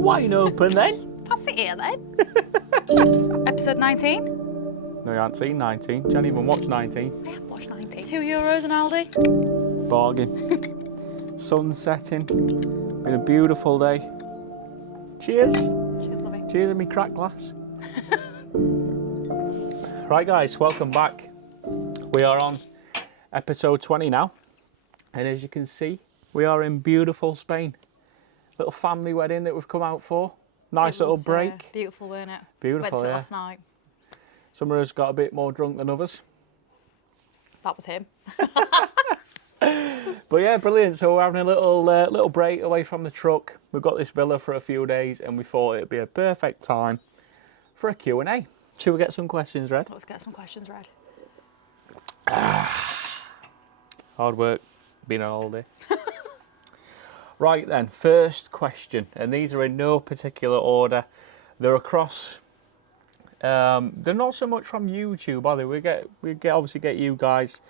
wine open then. Pass it here then. Episode 19. No, you haven't seen 19. You haven't even watched 19. I have watched 19. €2 an Aldi. Bargain. Sun setting. Been a beautiful day. Cheers. Cheers, lovey. Cheers in me crack glass. Right guys, welcome back. We are on episode 20 now. And as you can see, we are in beautiful Spain. Little family wedding that we've come out for. Nice little break. Beautiful, weren't it? Beautiful, Went to it yeah. last night. Some of us got a bit more drunk than others. That was him. But yeah, brilliant. So we're having a little break away from the truck. We've got this villa for a few days and we thought it'd be a perfect time for a Q&A. Should we get some questions read? Let's get some questions read. Hard work, been on all day. Right then, first question, and these are in no particular order. They're across. They're not so much from YouTube, are they? We obviously get you guys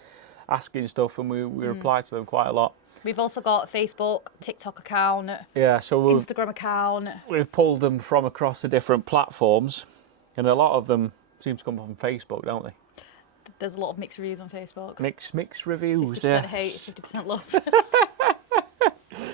asking stuff, and we reply to them quite a lot. We've also got a Facebook, TikTok account, Yeah, so Instagram account. we've pulled them from across the different platforms, and a lot of them seem to come from Facebook, don't they? There's a lot of mixed reviews on Facebook. Mixed reviews, 50% yeah. hate, 50% love.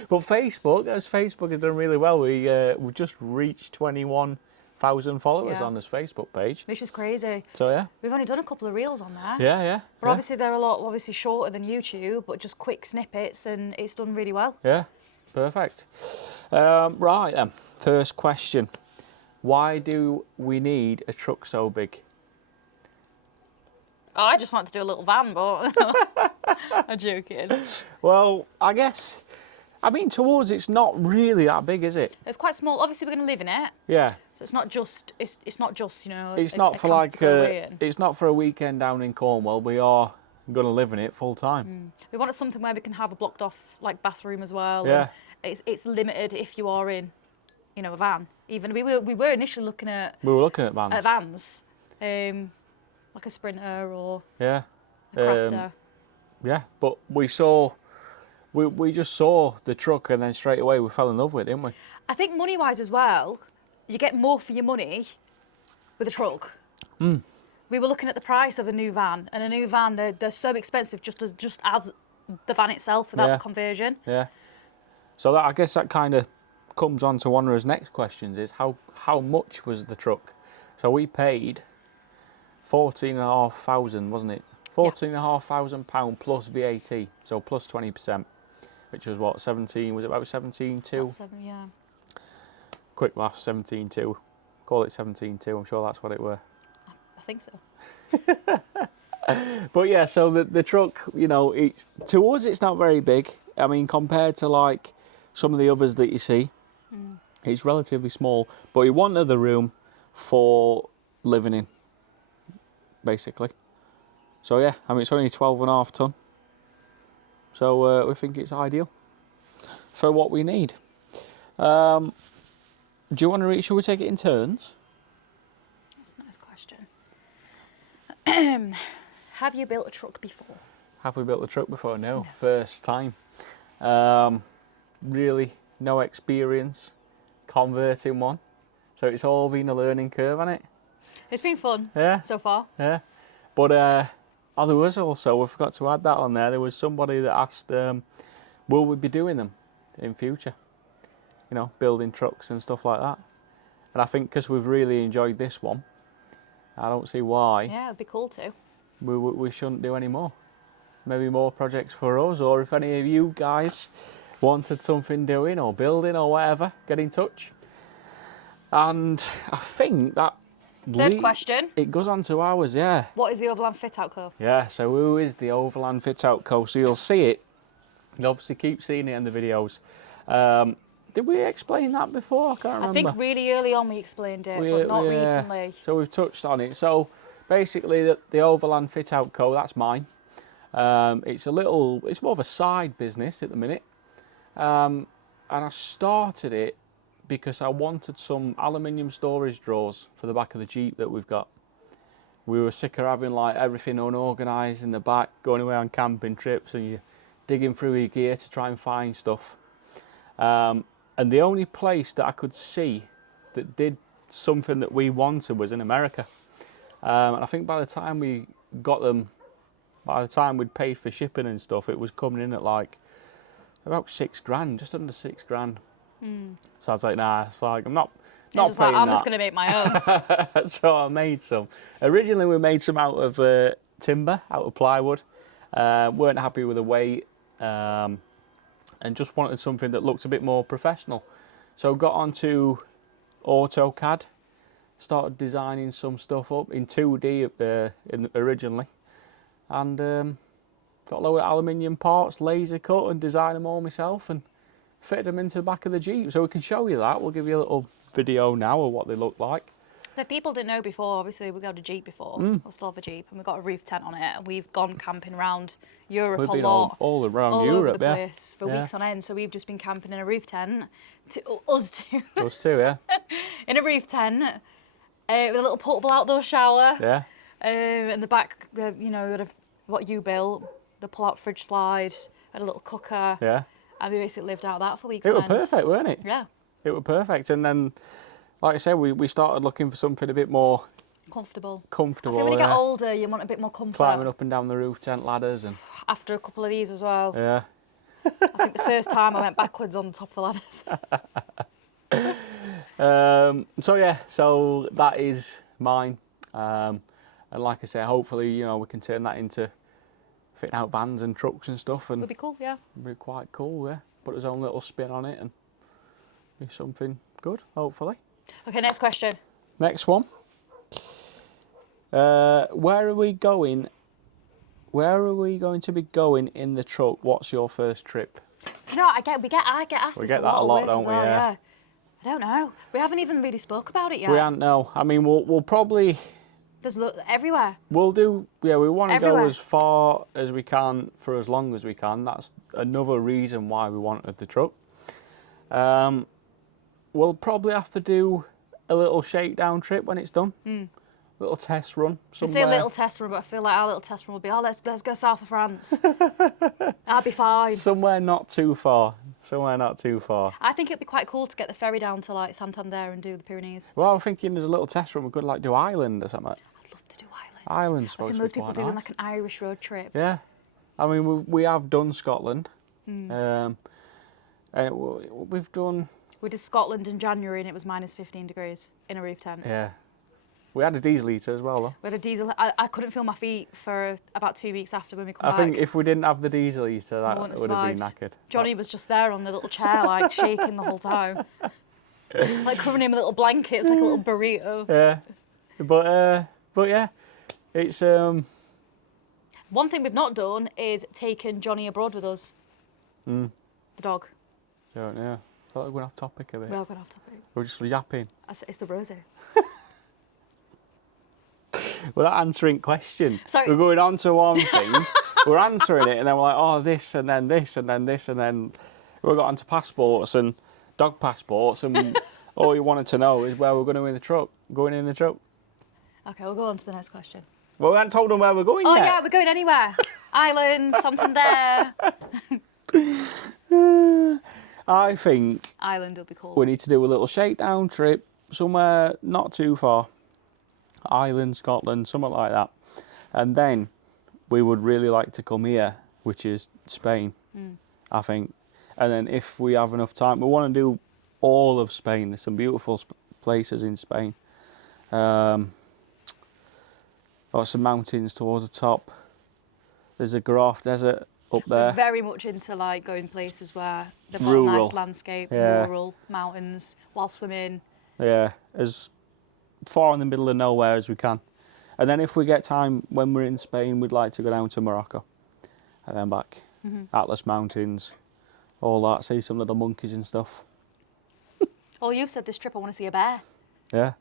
But Facebook has done really well. We've just reached 21,000 followers on this Facebook page. Which is crazy. So yeah. We've only done a couple of reels on there. Yeah. But obviously they're a lot shorter than YouTube, but just quick snippets, and it's done really well. Yeah, perfect. Right then, first question. Why do we need a truck so big? Oh, I just wanted to do a little van, but I'm joking. Well, I mean, towards it's not really that big, is it? It's quite small. Obviously, we're going to live in it, Yeah. so it's not just you know. It's not for camp to go away in. it's not for a weekend down in Cornwall. We are going to live in it full time. We wanted something where we can have a blocked off like bathroom as well. Yeah. And it's limited if you are in, you know, a van. Even we were initially looking at vans. Like a Sprinter or Yeah. a Crafter. Yeah, but we just saw the truck and then straight away we fell in love with it, didn't we? I think money-wise as well, you get more for your money with a truck. We were looking at the price of a new van, and a new van, they're so expensive just as the van itself without the conversion. Yeah. So I guess that kind of comes on to one of his next questions is how much was the truck? So we paid 14,500, wasn't it? £14,500 plus VAT, so plus 20%, which was what, 17, was it about 17.2? 7, yeah. Quick math, 17.2. Call it 17.2, I'm sure that's what it were. I think so. But yeah, so the truck, you know, it's not very big. I mean, compared to like some of the others that you see, it's relatively small, but you want another room for living in, basically. So yeah, I mean, it's only 12.5 ton. So we think it's ideal for what we need. Do you want to read? Should we take it in turns? That's a nice question. Have you built a truck before? Have we built a truck before? No. First time. Really, no experience converting one. So it's all been a learning curve, hasn't it? It's been fun. Yeah. So far. Yeah. But there was also, we forgot to add that on there. There was somebody that asked, will we be doing them in future? You know, building trucks and stuff like that. And I think because we've really enjoyed this one, I don't see why Yeah, it'd be cool too. we shouldn't do any more. Maybe more projects for us, or if any of you guys wanted something doing or building or whatever, get in touch. And I think that Third question. it goes on to ours, yeah. What is the Overland Fit Out Co? Yeah, so who is the Overland Fit Out Co? So you'll see it. You'll obviously keep seeing it in the videos. Did we explain that before? I can't remember. I think really early on we explained it, but not recently. So we've touched on it. So basically the Overland Fit Out Co, that's mine. It's more of a side business at the minute. And I started it because I wanted some aluminium storage drawers for the back of the Jeep that we've got. We were sick of having like everything unorganised in the back, going away on camping trips and you're digging through your gear to try and find stuff. And the only place that I could see that did something that we wanted was in America. And I think by the time we got them, by the time we'd paid for shipping and stuff, it was coming in at like about $6,000, just under $6,000. So I was like, nah, it's like, I'm not paying like, I'm that. just going to make my own. So I made some. Originally we made some out of timber, out of plywood. Weren't happy with the weight, and just wanted something that looked a bit more professional. So got onto AutoCAD, started designing some stuff up in 2D originally, and got a load of aluminium parts, laser cut and designed them all myself and fitted them into the back of the Jeep. So we can show you that. We'll give you a little video now of what they look like. So people didn't know before, obviously we got a Jeep before, we still have a Jeep, and we've got a roof tent on it, and we've gone camping around Europe We've a been lot. all around all Europe, over the yeah. place for weeks on end, so we've just been camping in a roof tent, us two, yeah. in a roof tent, with a little portable outdoor shower. Yeah. In the back, you know, what you built, the pull-out fridge slide, had a little cooker. Yeah. And we basically lived out that for weeks It on was end. perfect, weren't it? Yeah. It was perfect. And then, like I said, we started looking for something a bit more Comfortable. I comfortable. think when you get older, you want a bit more comfort. Climbing up and down the roof tent ladders and. After a couple of these as well. Yeah. I think the first time I went backwards on the top of the ladders. So that is mine. And like I say, hopefully, you know, we can turn that into fitting out vans and trucks and stuff, and Would be cool, yeah. be quite cool, yeah. Put his own little spin on it and be something good, hopefully. Okay, next question. Next one. Where are we going? Where are we going to be going in the truck? What's your first trip? You know, I get asked We this get a that a lot, lot, at work don't as we? well, Yeah. I don't know. We haven't even really spoke about it yet. We don't know. I mean, we'll probably. There's everywhere. We'll do, yeah, we want to go Everywhere. as far as we can for as long as we can. That's another reason why we wanted the truck. We'll probably have to do a little shakedown trip when it's done. Little test run I somewhere. say a little test run, but I feel like our little test run will be, let's go south of France. That'd be fine. Somewhere not too far. Somewhere not too far. I think it'd be quite cool to get the ferry down to like Santander and do the Pyrenees. Well, I'm thinking as a little test run, we could like do Ireland or something. I'd love to do Ireland. Ireland's I've supposed seen to be most people quite doing nice. like an Irish road trip. Yeah, I mean we have done Scotland. We've done. We did Scotland in January and it was minus 15 degrees in a roof tent. Yeah, we had a diesel eater as well though. We had a diesel. I couldn't feel my feet for about 2 weeks after when we come I back. think if we didn't have the diesel eater, that wouldn't have would have been survived. knackered. Johnny was just there on the little chair, like shaking the whole time, like covering him in little blankets, like a little burrito. Yeah, but yeah, it's One thing we've not done is taken Johnny abroad with us. The dog. Don't know. I thought we were going off topic a bit. We're going off topic. We're just yapping. It's the rosé. We're not answering questions. Sorry. We're going on to one thing. We're answering it, and then we're like, oh, this, and then this, and then this, and then we got onto passports and dog passports, and all you wanted to know is where we're going in the truck. Going in the truck. Okay, we'll go on to the next question. Well, we haven't told them where we're going Oh yet. yeah, we're going anywhere. Ireland, Santander. I think Ireland will be cool. we need to do a little shakedown trip somewhere not too far. Ireland, Scotland, something like that. And then we would really like to come here, which is Spain, I think. And then if we have enough time, we want to do all of Spain. There's some beautiful places in Spain. Got some mountains towards the top. There's a Garraf Desert up We're there. very much into like going places where they've got a Rural. nice landscape, Yeah. rural, mountains, while swimming. Yeah, as far in the middle of nowhere as we can. And then if we get time when we're in Spain, we'd like to go down to Morocco and then back. Atlas Mountains, all that, see some little monkeys and stuff. Oh, you've said this trip I want to see a bear. Yeah,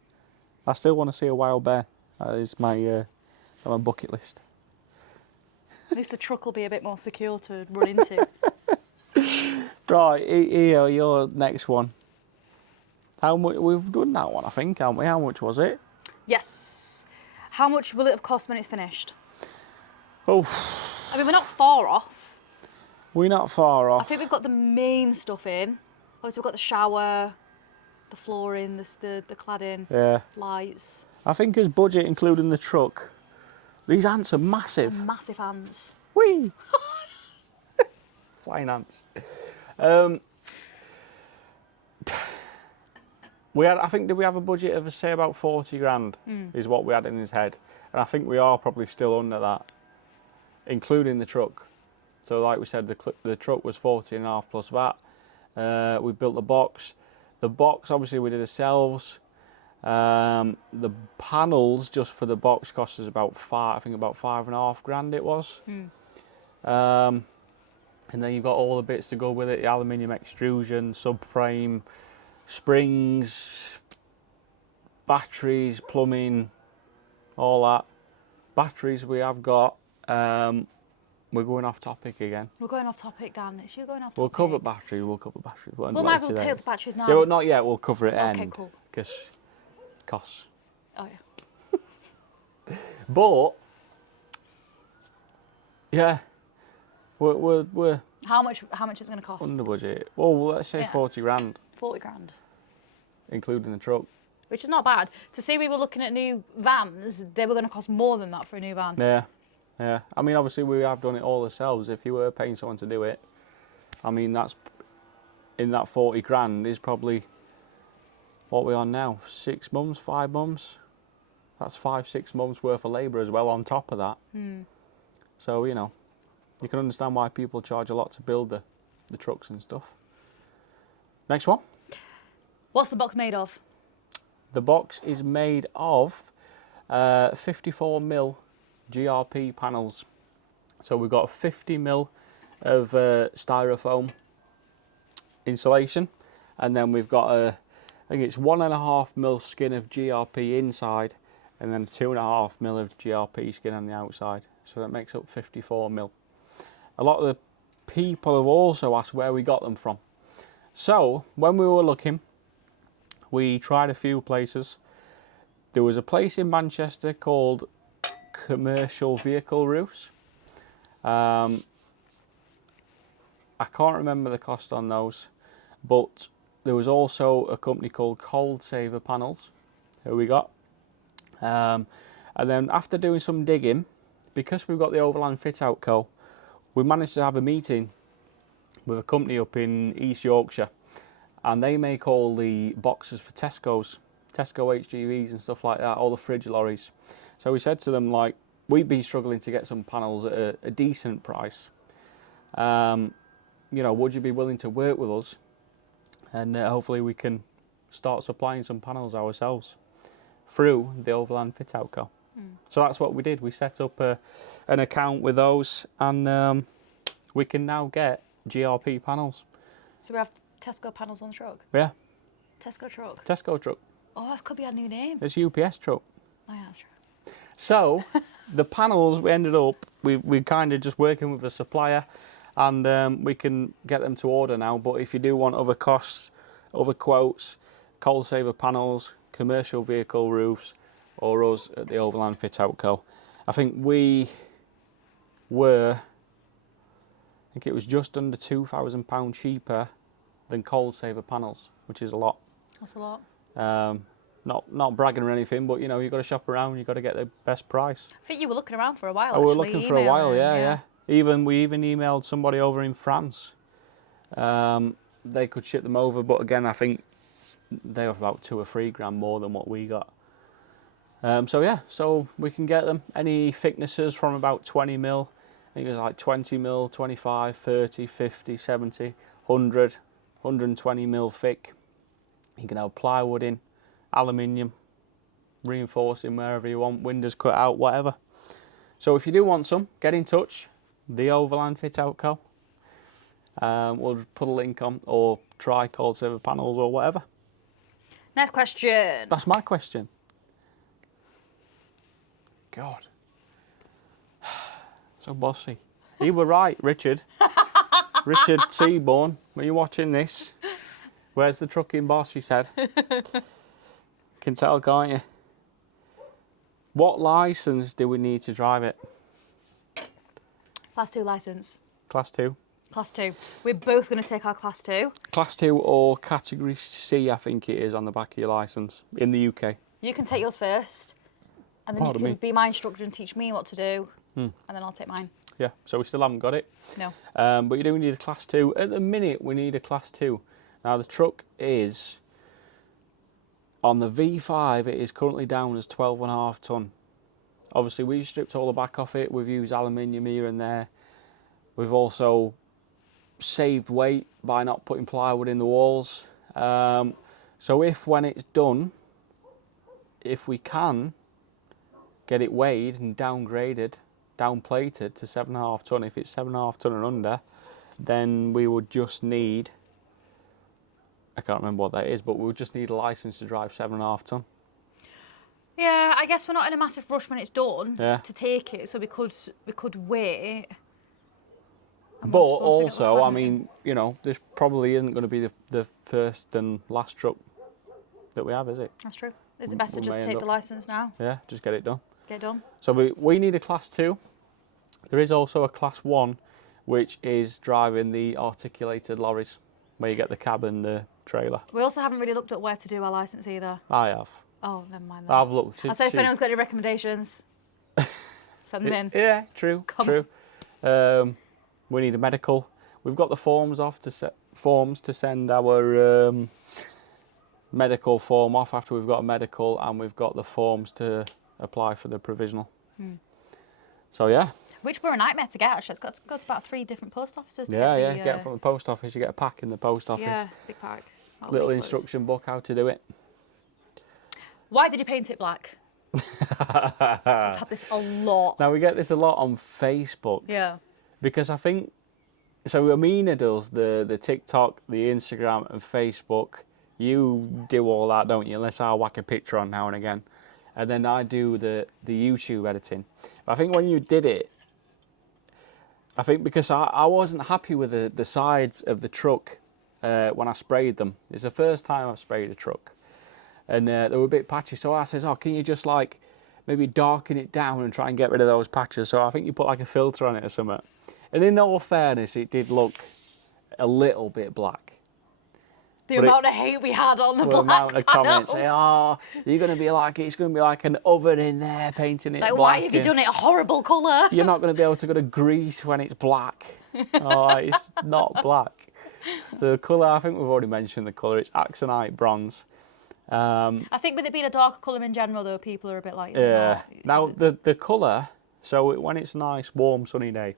I still want to see a wild bear. That is my bucket list. At least the truck will be a bit more secure to run into. Right, here, your next one. How much? We've done that one, I think, haven't we? How much was it? Yes. How much will it have cost when it's finished? Oh, I mean, we're not far off. we're not far I off. think we've got the main stuff in. Obviously, we've got the shower, the flooring, the cladding, Yeah. lights. I think his budget, including the truck, these ants are massive. Massive hands. Whee! Flying ants. I think, did we have a budget of, say, about 40 grand is what we had in his head. And I think we are probably still under that, including the truck. So like we said, the truck was 40.5 plus VAT. We built the box. The box, obviously, we did ourselves. The panels just for the box cost us about about 5.5 grand it was. And then you've got all the bits to go with it, the aluminium extrusion, subframe, springs, batteries, plumbing, all that. Batteries we have got. We're going off topic again. We're going off topipic, Dan. It's you going off topic. We'll cover batteries. We might as well take the batteries now. Yeah, well, not yet. We'll cover it Okay, cool. Because costs. Oh yeah. But yeah, we're How much is it going to cost? under budget. Well, let's say 40 grand, 40 grand. including the truck. Which is not bad. To say we were looking at new vans, they were going to cost more than that for a new van. Yeah, yeah. I mean, obviously we have done it all ourselves. If you were paying someone to do it, I mean, that's in that 40 grand is probably what we're on now. 6 months, 5 months. That's 5-6 months worth of labour as well on top of that. So, you know, you can understand why people charge a lot to build the trucks and stuff. Next one. What's the box made of? The box is made of 54mm GRP panels. So we've got 50mm of styrofoam insulation, and then we've got I think it's 1.5mm skin of GRP inside, and then 2.5mm of GRP skin on the outside. So that makes up 54mm. A lot of the people have also asked where we got them from. So when we were looking, we tried a few places. There was a place in Manchester called Commercial Vehicle Roofs. I can't remember the cost on those, but there was also a company called Cold Saver Panels, who we got. And then after doing some digging, because we've got the Overland Fit Out Co., we managed to have a meeting with a company up in East Yorkshire, and they make all the boxes for Tesco HGVs and stuff like that, all the fridge lorries. So we said to them, like, we've been struggling to get some panels at a decent price. You know, would you be willing to work with us? And hopefully we can start supplying some panels ourselves through the Overland Fit Out Co. So that's what we did. We set up an account with those, and we can now get GRP panels. So we have Tesco panels on the truck? Yeah. Tesco truck? Tesco truck. Oh, that could be our new name. It's UPS truck. Oh yeah, that's true. So the panels, we ended up, we kind of just working with a supplier, and we can get them to order now. But if you do want other costs, other quotes, Cold Saver Panels, Commercial Vehicle Roofs, or us at the Overland Fit Out Co. I think we were, I think it was just under £2,000 cheaper than Cold Saver Panels, which is a lot. That's a lot. Not bragging or anything, but you know, you've got to shop around, you've got to get the best price. I think you were looking around for a while. Oh, we were looking for a while, yeah. We even emailed somebody over in France. They could ship them over, but again, I think they were about 2 or 3 grand more than what we got. So yeah, so we can get them any thicknesses from about 20mm. I think it was like 20mm, 25, 30, 50, 70, 100, 120mm thick. You can have plywood in, aluminium, reinforcing wherever you want, windows cut out, whatever. So if you do want some, get in touch, the Overland Fit Out Co. We'll put a link on, or try Cold Saver Panels or whatever. Next question. That's my question. God. So bossy. You were right, Richard. Richard Seaborn, were you watching this? Where's the trucking boss, he said. Can tell, can't you? What licence do we need to drive it? Class 2 licence. Class 2. Class 2. We're both going to take our Class 2. Class 2 or Category C, I think it is, on the back of your licence in the UK. You can take yours first, and then Pardon you can me. be my instructor and teach me what to do, and then I'll take mine. Yeah, so we still haven't got it. No. But you do need a Class 2. At the minute, we need a Class 2. Now, the truck is, on the V5, it is currently down as 12.5 tonne. Obviously, we've stripped all the back off it. We've used aluminium here and there. We've also saved weight by not putting plywood in the walls. So if, when it's done, if we can get it weighed and downgraded, downplated to 7.5 tonne, if it's 7.5 tonne and under, then we would just need, I can't remember what that is, but we would just need a licence to drive 7.5 tonne. Yeah, I guess we're not in a massive rush when it's done Yeah. to take it, so we could wait. And But once we get also, the I plan in. mean, you know, this probably isn't going to be the first and last truck that we have, is it? That's true. Is it best to we just may take end the up- licence now? Yeah, just get it done. Get it done? So we need a Class 2. There is also a Class 1, which is driving the articulated lorries, where you get the cab and the trailer. We also haven't really looked at where to do our licence either. I have. Oh, never mind that. I've looked. I'll say if anyone's got any recommendations, send them in. Yeah, true, Come true. We need a medical. We've got the forms to send our medical form off after we've got a medical, and we've got the forms to apply for the provisional. So yeah. Which were a nightmare to get, actually. It's got to go to about 3 different post offices to Yeah, get the... get it from the post office. You get a pack in the post office. Yeah, big pack. Little instruction book how to do it. Why did you paint it black? I've had this a lot. Now we get this a lot on Facebook. Yeah. Because I think, so Amina does the TikTok, the Instagram and Facebook. You do all that, don't you? Unless I whack a picture on now and again. And then I do the YouTube editing. But I think when you did it, I think because I wasn't happy with the sides of the truck when I sprayed them. It's the first time I've sprayed a truck. And they were a bit patchy. So I says, oh, can you just like maybe darken it down and try and get rid of those patches? So I think you put like a filter on it or something. And in all fairness, it did look a little bit black. The amount of hate we had on the The amount black of comments panels. saying, oh, you're going to be like, it's going to be like an oven in there painting it Like, black. why have you and done it a horrible colour? You're not going to be able to go to grease when it's black. Oh, it's not black. The colour, I think we've already mentioned the colour. It's Axonite bronze. I think with it being a darker colour in general, though, people are a bit like... Yeah. Now, is it- the colour, so when it's a nice, warm, sunny day,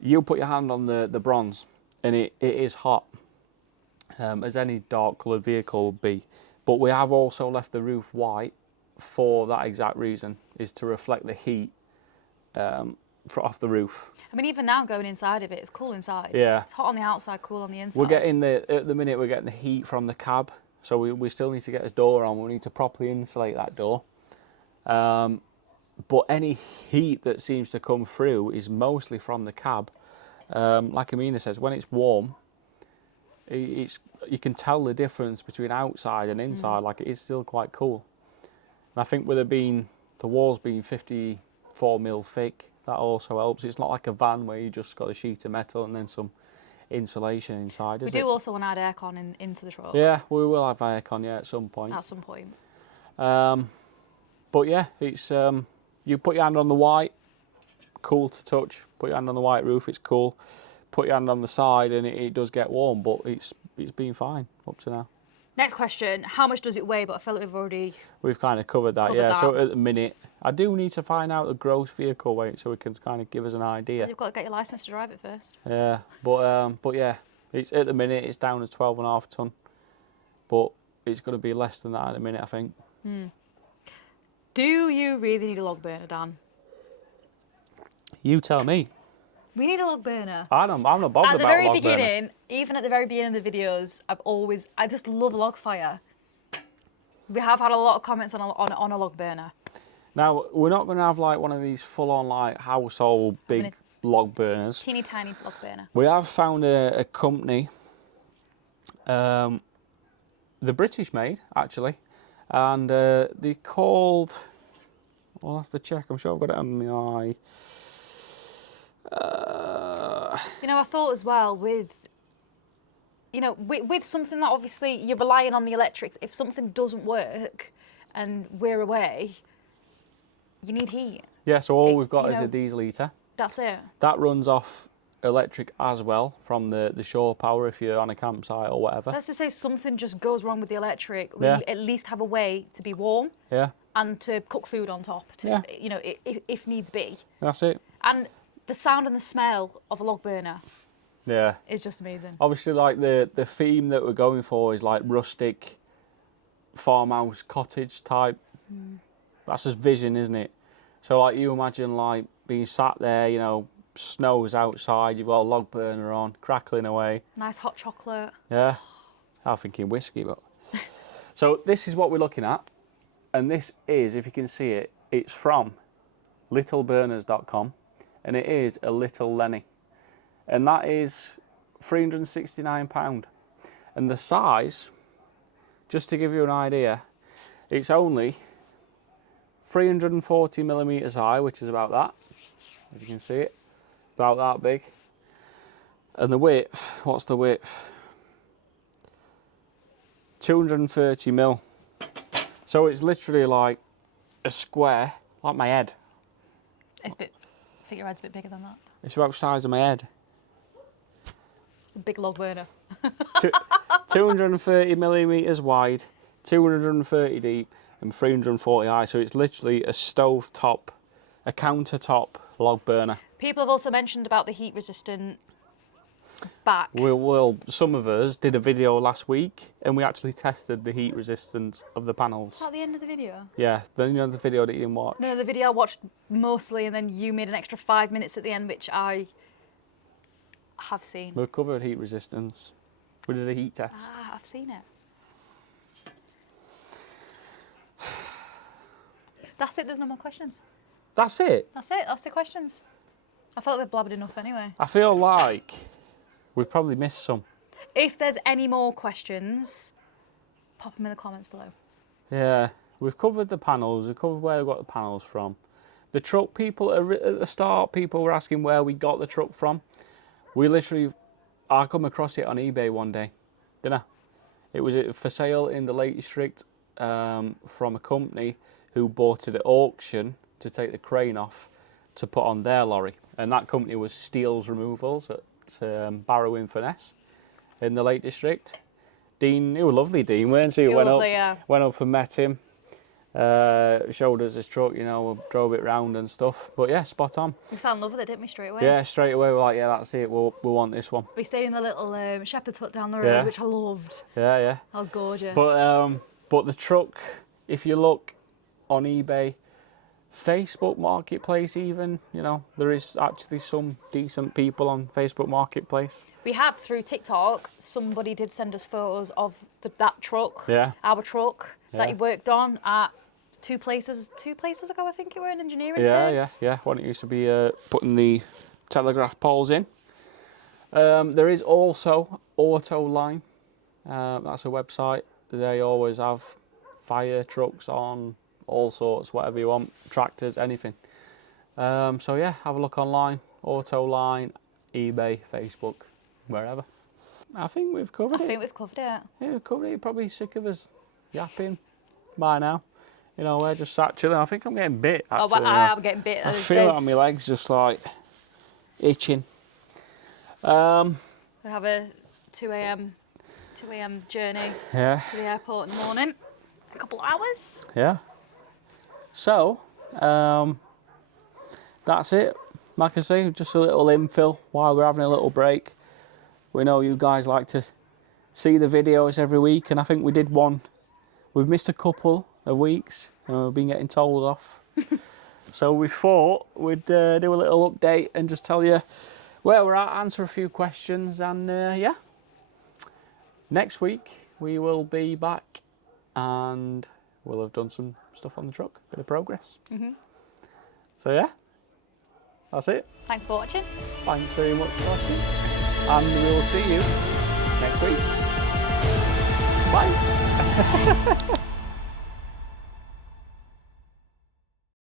you put your hand on the bronze and it is hot, as any dark coloured vehicle would be. But we have also left the roof white for that exact reason, is to reflect the heat off the roof. I mean, even now going inside of it, it's cool inside. Yeah. It's hot on the outside, cool on the inside. We're getting at the minute, we're getting the heat from the cab. So we still need to get this door on. We need to properly insulate that door. But any heat that seems to come through is mostly from the cab. Like Amina says, when it's warm, you can tell the difference between outside and inside. Like, it is still quite cool. And I think with it being, the walls being 54mm thick, that also helps. It's not like a van where you just got a sheet of metal and then some insulation inside, is We it? do also want to add aircon into the truck. Yeah, we will have aircon, yeah, at some point. At some point. But yeah, it's you put your hand on the white, cool to touch. Put your hand on the white roof, it's cool. Put your hand on the side and it does get warm, but it's been fine up to now. Next question, how much does it weigh? But I feel like we've already... We've kind of covered that, Covered yeah. that. So at the minute, I do need to find out the gross vehicle weight so it can kind of give us an idea. You've got to get your licence to drive it first. Yeah, but yeah, it's at the minute it's down as 12.5 tonne, but it's going to be less than that at the minute, I think. Do you really need a log burner, Dan? You tell me. We need a log burner. I'm not bothered At the about very log burner. beginning, even at the very beginning of the videos, I just love log fire. We have had a lot of comments on a log burner. Now, we're not going to have like one of these full-on like household big log burners. Teeny tiny log burner. We have found a company, the British made actually, and they're called, I'll have to check, I'm sure I've got it on my eye. You know, I thought as well with, you know, with something that obviously you're relying on the electrics, if something doesn't work and we're away, you need heat. Yeah, so all we've got is know, a diesel heater. That's it. That runs off electric as well from the shore power if you're on a campsite or whatever. Let's just say something just goes wrong with the electric. We Yeah. at least have a way to be warm Yeah, and to cook food on top, to, you know, if needs be. that's it. And the sound and the smell of a log burner Yeah. is just amazing. Obviously, like the theme that we're going for is like rustic, farmhouse, cottage type. That's his vision, isn't it? So like you imagine like being sat there, you know, snow's outside, you've got a log burner on, crackling away. Nice hot chocolate. Yeah. I'm thinking whiskey, but... So this is what we're looking at. And this is, if you can see it, it's from littleburners.com. And it is a Little Lenny. And that is £369. And the size, just to give you an idea, it's only 340 millimetres high, which is about that, if you can see it, about that big. And the width, what's the width? 230 mil. So it's literally like a square, like my head. It's a bit, I think your head's a bit bigger than that. It's about the size of my head. It's a big log burner. 230 millimetres wide, 230 deep, and 340 high. So it's literally a stove top, a countertop log burner. People have also mentioned about the heat resistant back. Well, some of us did a video last week, and we actually tested the heat resistance of the panels. Is that the end of the video? Yeah, then you know the video that you didn't watch. No, the video I watched mostly, and then you made an extra 5 minutes at the end, which I have seen. We covered heat resistance. We did a heat test. Ah, I've seen it. That's it, there's no more questions. That's it. That's it, that's the questions. I felt we'd blabbered enough anyway. I feel like we've probably missed some. If there's any more questions, pop them in the comments below. Yeah, we've covered the panels. We've covered where we got the panels from. The truck, people at the start, people were asking where we got the truck from. We literally, I come across it on eBay one day, didn't I? It was for sale in the Lake District from a company who bought it at auction to take the crane off to put on their lorry. And that company was Steels Removals at Barrow-in-Furness in the Lake District. Dean, he was lovely, Dean, weren't he? Went up and met him. Showed us his truck, you know, drove it round and stuff. But yeah, spot on. We fell in love with it, didn't we, straight away? Yeah, straight away we're like, yeah, that's it. We want this one. We stayed in the little shepherd's hut down the road, Yeah. which I loved. Yeah, yeah. That was gorgeous. But the truck, if you look on eBay, Facebook Marketplace even, you know, there is actually some decent people on Facebook Marketplace. We have, through TikTok, somebody did send us photos of that truck, Yeah. our truck, that he Yeah. worked on at two places ago, I think you were in engineering. Yeah. When it used to be putting the telegraph poles in. There is also Autoline. That's a website. They always have fire trucks on, all sorts, whatever you want, tractors, anything. So yeah, have a look online. Autoline, eBay, Facebook, wherever. I think we've covered it. I think we've covered it. Yeah, we've covered it. You're probably sick of us yapping by now. You know, we're just sat chilling. I think I'm getting bit, actually. Oh, but I am getting bit. I feel like my legs just like itching. We have a 2 a.m. journey Yeah. to the airport in the morning. A couple of hours. Yeah. So, that's it. Like I say, just a little infill while we're having a little break. We know you guys like to see the videos every week, and I think we did one. We've missed a couple of weeks, and we've been getting told off. So we thought we'd do a little update and just tell you where we're at, answer a few questions, and yeah. Next week we will be back and we'll have done some stuff on the truck, bit of progress. So yeah, that's it. Thanks for watching. Thanks very much for watching, and we'll see you next week. Bye.